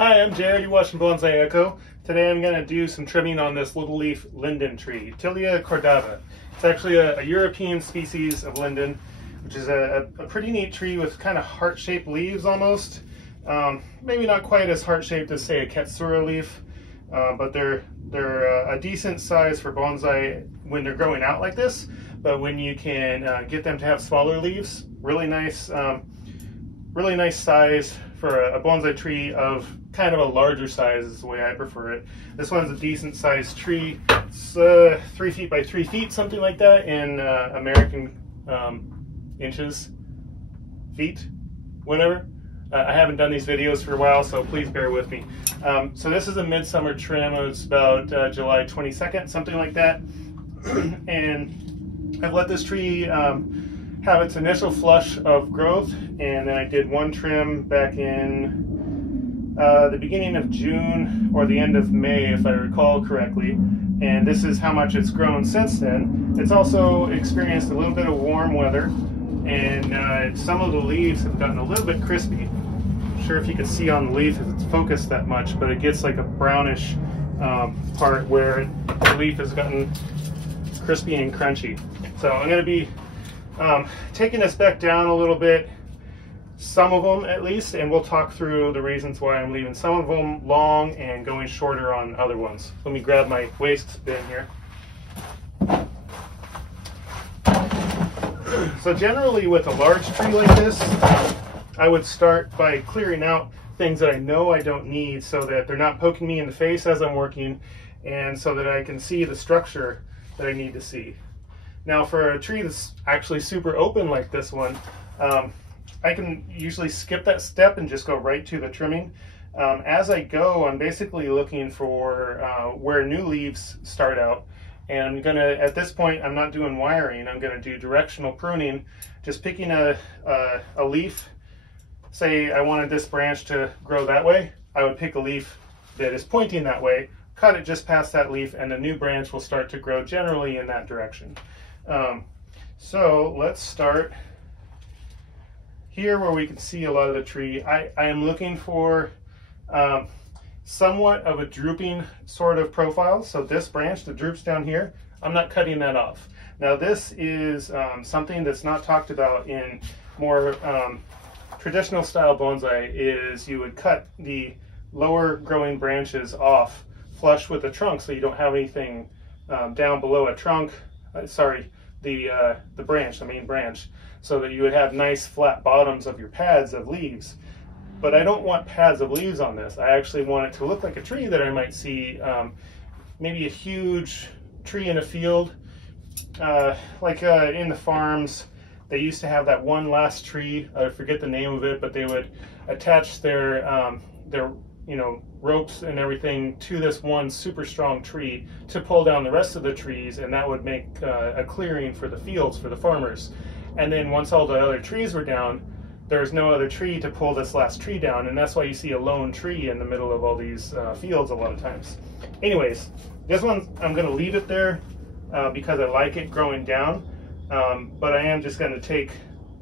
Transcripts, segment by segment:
Hi, I'm Jared. You're watching Bonsai Echo. Today I'm going to do some trimming on this little leaf linden tree, Tilia cordata. It's actually a European species of linden, which is a pretty neat tree with kind of heart-shaped leaves almost. Maybe not quite as heart-shaped as, say, a katsura leaf, but they're a decent size for bonsai when they're growing out like this. But when you can get them to have smaller leaves, really nice size for a bonsai tree of kind of a larger size is the way I prefer it. This one's a decent sized tree. It's 3 feet by 3 feet, something like that, in American inches, feet, whatever. I haven't done these videos for a while, so please bear with me. So this is a midsummer trim. It's about July 22nd, something like that. And I've let this tree have its initial flush of growth, and then I did one trim back in the beginning of June or the end of May, if I recall correctly. And this is how much it's grown since then. It's also experienced a little bit of warm weather, and some of the leaves have gotten a little bit crispy. I'm sure if you can see on the leaf if it's focused that much, but it gets like a brownish part where the leaf has gotten crispy and crunchy. So I'm going to be taking this back down a little bit, some of them at least, and we'll talk through the reasons why I'm leaving some of them long and going shorter on other ones. Let me grab my waste bin here. So generally with a large tree like this, I would start by clearing out things that I know I don't need so that they're not poking me in the face as I'm working, and so that I can see the structure that I need to see. Now for a tree that's actually super open like this one, I can usually skip that step and just go right to the trimming. As I go, I'm basically looking for where new leaves start out. And I'm gonna, at this point, I'm not doing wiring. I'm gonna do directional pruning, just picking a leaf. Say I wanted this branch to grow that way, I would pick a leaf that is pointing that way, cut it just past that leaf, and the new branch will start to grow generally in that direction. So let's start here where we can see a lot of the tree. I am looking for somewhat of a drooping sort of profile. So this branch that droops down here, I'm not cutting that off. Now this is something that's not talked about in more traditional style bonsai, is you would cut the lower growing branches off flush with the trunk so you don't have anything down below a trunk, the branch, the main branch, so that you would have nice flat bottoms of your pads of leaves. But I don't want pads of leaves on this. I actually want it to look like a tree that I might see, maybe a huge tree in a field, like in the farms. They used to have that one last tree, I forget the name of it, but they would attach their ropes and everything to this one super strong tree to pull down the rest of the trees, and that would make a clearing for the fields for the farmers. And then once all the other trees were down, there's no other tree to pull this last tree down, and that's why you see a lone tree in the middle of all these fields a lot of times. Anyways, this one I'm going to leave it there because I like it growing down, but I am just going to take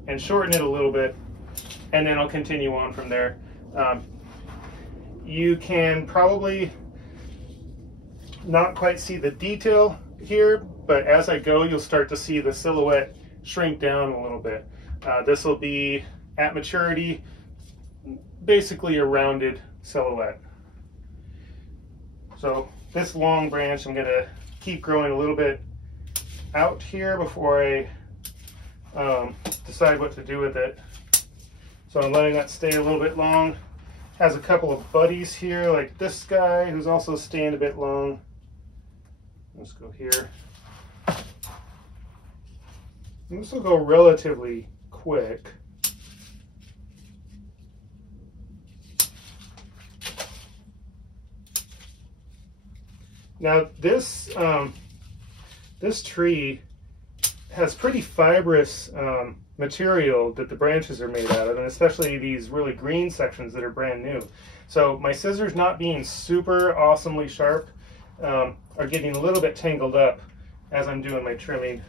and shorten it a little bit, and then I'll continue on from there. You can probably not quite see the detail here, but as I go, you'll start to see the silhouette shrink down a little bit. This will be, at maturity, basically a rounded silhouette. So this long branch, I'm going to keep growing a little bit out here before I decide what to do with it. So I'm letting that stay a little bit long. Has a couple of buddies here, like this guy, who's also staying a bit long. Let's go here. And this will go relatively quick. Now this this tree has pretty fibrous material that the branches are made out of, and especially these really green sections that are brand new. So my scissors, not being super awesomely sharp, are getting a little bit tangled up as I'm doing my trimming.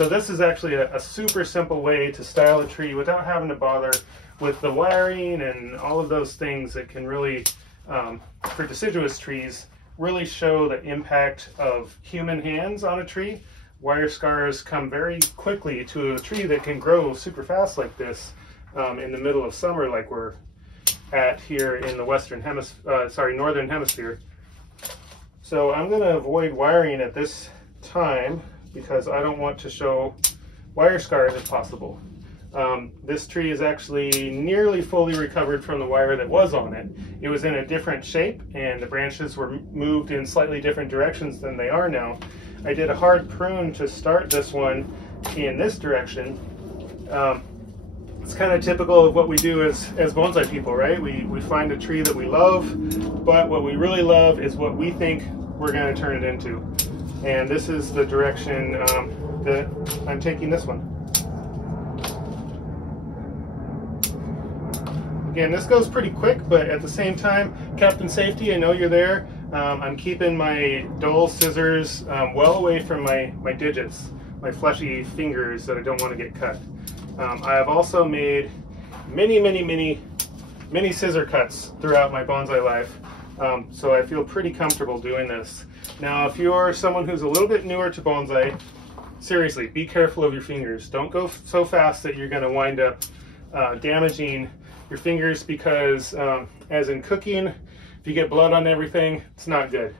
So this is actually a super simple way to style a tree without having to bother with the wiring and all of those things that can really, for deciduous trees, really show the impact of human hands on a tree. Wire scars come very quickly to a tree that can grow super fast like this in the middle of summer, like we're at here in the northern hemisphere. So I'm going to avoid wiring at this time because I don't want to show wire scars if possible. This tree is actually nearly fully recovered from the wire that was on it. It was in a different shape and the branches were moved in slightly different directions than they are now. I did a hard prune to start this one in this direction. It's kind of typical of what we do as bonsai people, right? We find a tree that we love, but what we really love is what we think we're going to turn it into. And this is the direction that I'm taking this one. Again, this goes pretty quick, but at the same time, Captain Safety, I know you're there. I'm keeping my dull scissors well away from my digits, my fleshy fingers that I don't want to get cut. I have also made many scissor cuts throughout my bonsai life, so I feel pretty comfortable doing this. Now, if you're someone who's a little bit newer to bonsai, seriously, be careful of your fingers. Don't go so fast that you're going to wind up damaging your fingers, because as in cooking, if you get blood on everything, it's not good.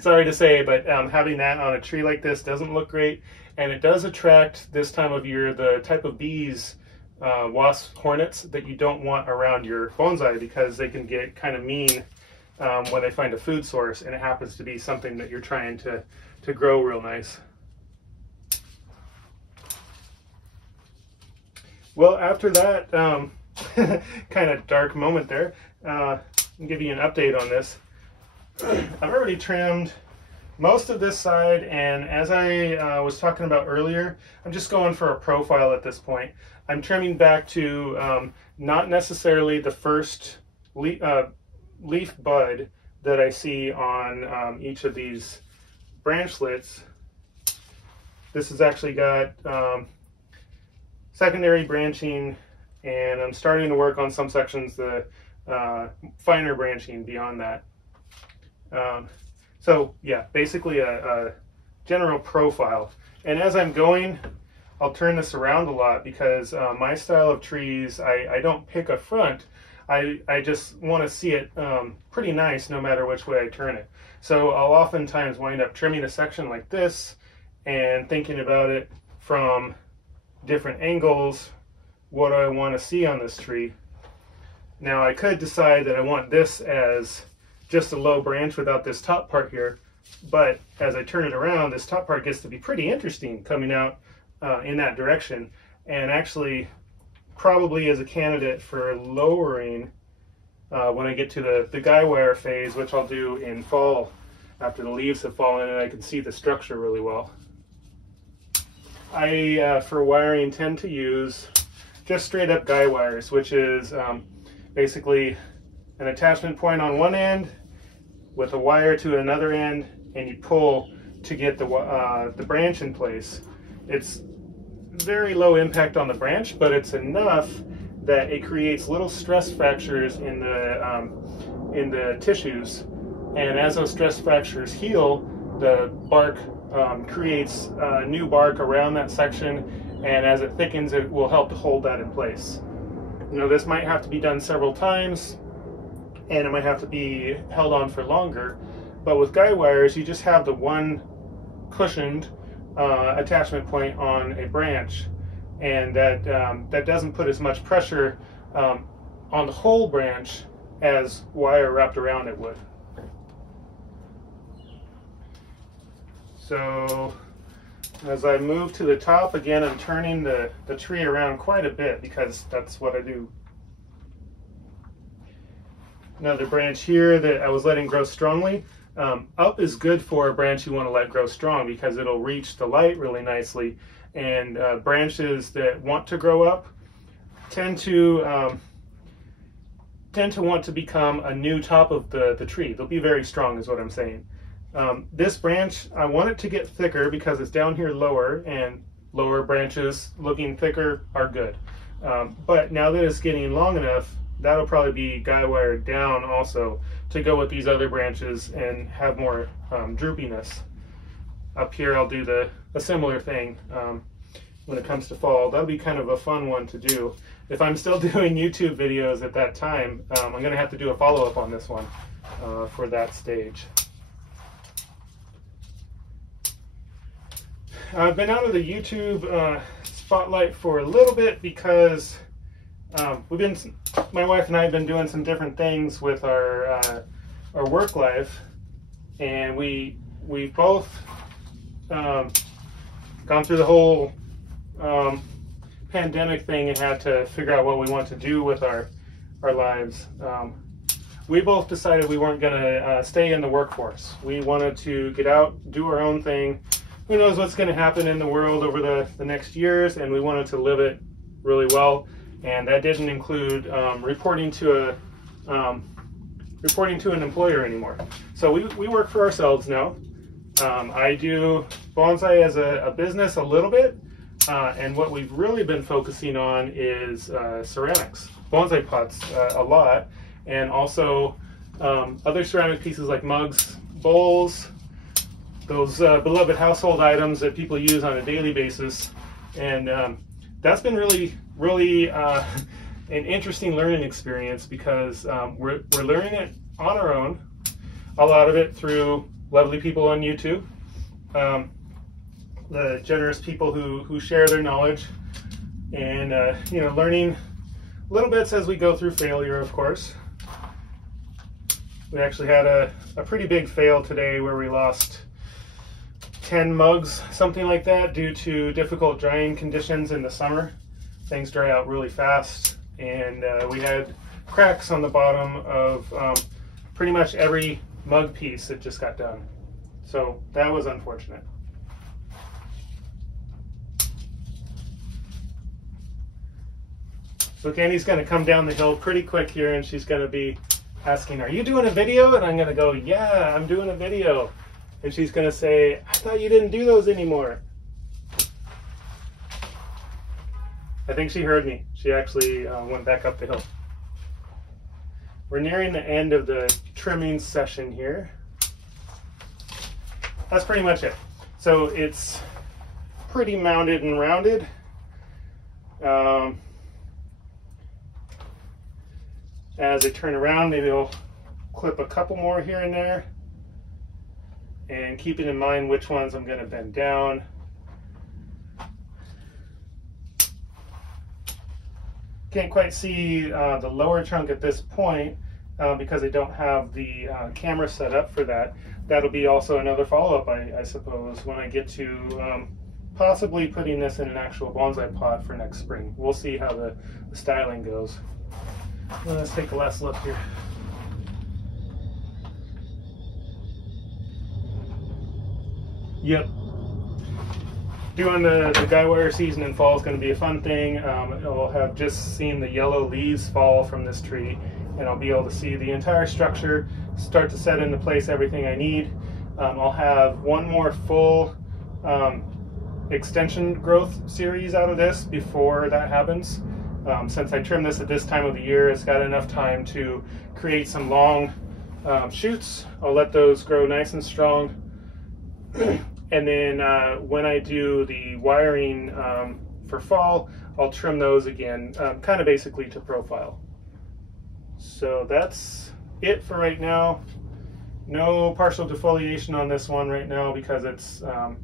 Sorry to say, but having that on a tree like this doesn't look great, and it does attract this time of year the type of bees, wasps, hornets that you don't want around your bonsai, because they can get kind of mean when they find a food source and it happens to be something that you're trying to grow real nice. Well, after that kind of dark moment there, I'll give you an update on this. I've already trimmed most of this side, and as I was talking about earlier, I'm just going for a profile at this point. I'm trimming back to not necessarily the first leaf bud that I see on each of these branchlets. This has actually got secondary branching, and I'm starting to work on some sections the finer branching beyond that. So yeah, basically a general profile. And as I'm going, I'll turn this around a lot, because my style of trees, I don't pick a front. I just want to see it pretty nice no matter which way I turn it. So I'll oftentimes wind up trimming a section like this and thinking about it from different angles. What do I want to see on this tree? Now, I could decide that I want this as just a low branch without this top part here, but as I turn it around, this top part gets to be pretty interesting coming out in that direction, and actually probably is a candidate for lowering when I get to the guy wire phase, which I'll do in fall after the leaves have fallen and I can see the structure really well. I, for wiring, tend to use just straight up guy wires, which is basically an attachment point on one end with a wire to another end, and you pull to get the branch in place. It's very low impact on the branch, but it's enough that it creates little stress fractures in the tissues, and as those stress fractures heal, the bark creates new bark around that section, and as it thickens, it will help to hold that in place. You know, this might have to be done several times, and it might have to be held on for longer, but with guy wires, you just have the one cushioned attachment point on a branch, and that doesn't put as much pressure on the whole branch as wire wrapped around it would. So as I move to the top, again, I'm turning the tree around quite a bit because that's what I do. Another branch here that I was letting grow strongly. Up is good for a branch you want to let grow strong because it'll reach the light really nicely, and branches that want to grow up tend to want to become a new top of the tree. They'll be very strong is what I'm saying. This branch, I want it to get thicker because it's down here lower, and lower branches looking thicker are good. But now that it's getting long enough, that'll probably be guy wired down also to go with these other branches and have more droopiness. Up here I'll do a similar thing when it comes to fall. That'll be kind of a fun one to do. If I'm still doing YouTube videos at that time, I'm going to have to do a follow-up on this one for that stage. I've been out of the YouTube spotlight for a little bit because my wife and I have been doing some different things with our work life, and we've both gone through the whole pandemic thing and had to figure out what we want to do with our lives. We both decided we weren't going to stay in the workforce. We wanted to get out, do our own thing. Who knows what's going to happen in the world over the next years, and we wanted to live it really well. And that didn't include reporting to an employer anymore. So we work for ourselves now. I do bonsai as a business a little bit, and what we've really been focusing on is ceramics, bonsai pots a lot, and also other ceramic pieces like mugs, bowls, those beloved household items that people use on a daily basis. And that's been really an interesting learning experience because we're learning it on our own, a lot of it through lovely people on YouTube, the generous people who share their knowledge, and learning little bits as we go through failure, of course. We actually had a pretty big fail today where we lost 10 mugs, something like that, due to difficult drying conditions in the summer. Things dry out really fast, and we had cracks on the bottom of pretty much every mug piece that just got done. So that was unfortunate. So Candy's going to come down the hill pretty quick here, and she's going to be asking, "Are you doing a video?" And I'm going to go, "Yeah, I'm doing a video." And she's going to say, "I thought you didn't do those anymore." I think she heard me. She actually went back up the hill. We're nearing the end of the trimming session here. That's pretty much it. So it's pretty mounded and rounded. As I turn around, maybe I'll clip a couple more here and there, and keeping in mind which ones I'm going to bend down. Can't quite see the lower trunk at this point because I don't have the camera set up for that. That'll be also another follow-up, I suppose, when I get to possibly putting this in an actual bonsai pot for next spring. We'll see how the styling goes. Let's take a last look here. Yep. Doing the guy wire season in fall is going to be a fun thing. I'll have just seen the yellow leaves fall from this tree, and I'll be able to see the entire structure, start to set into place everything I need. I'll have one more full extension growth series out of this before that happens. Since I trim this at this time of the year, it's got enough time to create some long shoots. I'll let those grow nice and strong. And then when I do the wiring for fall, I'll trim those again, kind of basically to profile. So that's it for right now. No partial defoliation on this one right now because it's I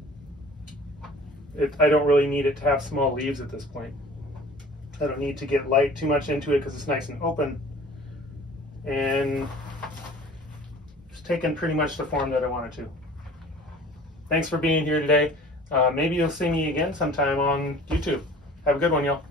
don't really need it to have small leaves at this point. I don't need to get light too much into it because it's nice and open. And it's taken pretty much the form that I wanted to. Thanks for being here today. Maybe you'll see me again sometime on YouTube. Have a good one, y'all.